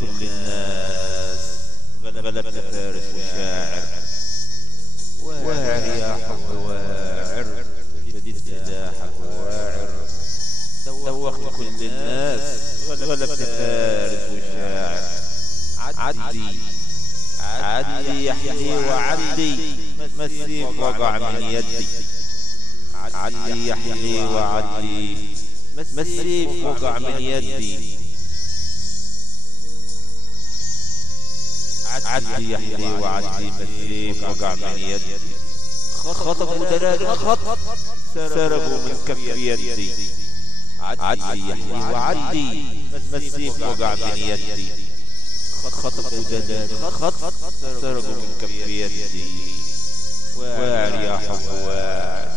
كل الناس، غلبت فارس وشاعر. واعر يا حب واعر، شديد سلاحك واعر. دوخت كل الناس، غلبت فارس وشاعر. عدي عدي يا حلي وعدي، مسيك وقع من يدي. عدي يا حلي وعدي، مسيك وقع من يدي. عدي يا حلي وعدي، مسيك وقع من يدي. خطفوا دلال خط، سرقوا من كف يدي. عدي يا حلي وعدي، مسيك وقع من يدي. خطفوا دلال خط، سرقوا من كف يدي. واعر يا حب واعر،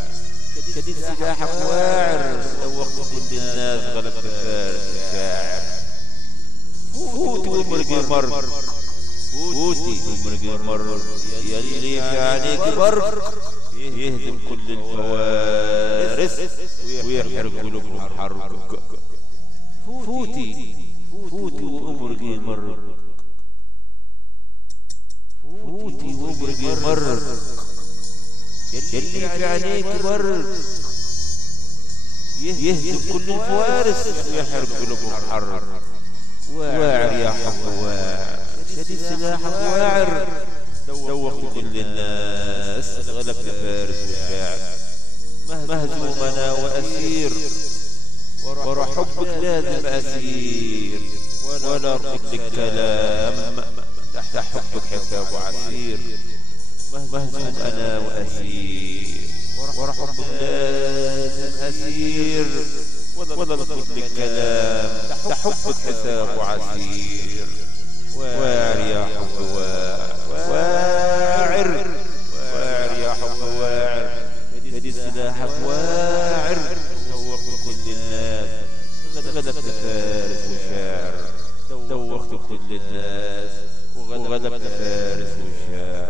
شديد سلاحك واعر. دوخت كل الناس، غلبت فارس وشاعر. فوتي ومرقي مر، فوتي ومرقي مر، يلي في عينيك برق، يهزم كل الفوارس ويحرق قلوبهم حرق. فوتي فوتي ومرقي مر، فوتي ومرقي مر، يلي في عينيك برق، يهزم كل الفوارس ويحرق قلوبهم حرق. واعر يا حب واعر، شديد سلاحك واعر. دوخت كل الناس، غلبت فارس وشاعر. مهزوم انا واسير، ورا حبك لازم اسير. ولا ارتق لك كلام، تحت حبك حساب عسير. مهزوم انا واسير، ورا حبك لازم اسير. ولا ارتق لك كلام، تحت حبك حساب عسير. واعر يا حب واعر، واعر واعر يا حب واعر، شديد سلاحك واعر. دوخت كل الناس، غلبت فارس وشاعر. دوخت كل الناس، وغلبت فارس وشاعر.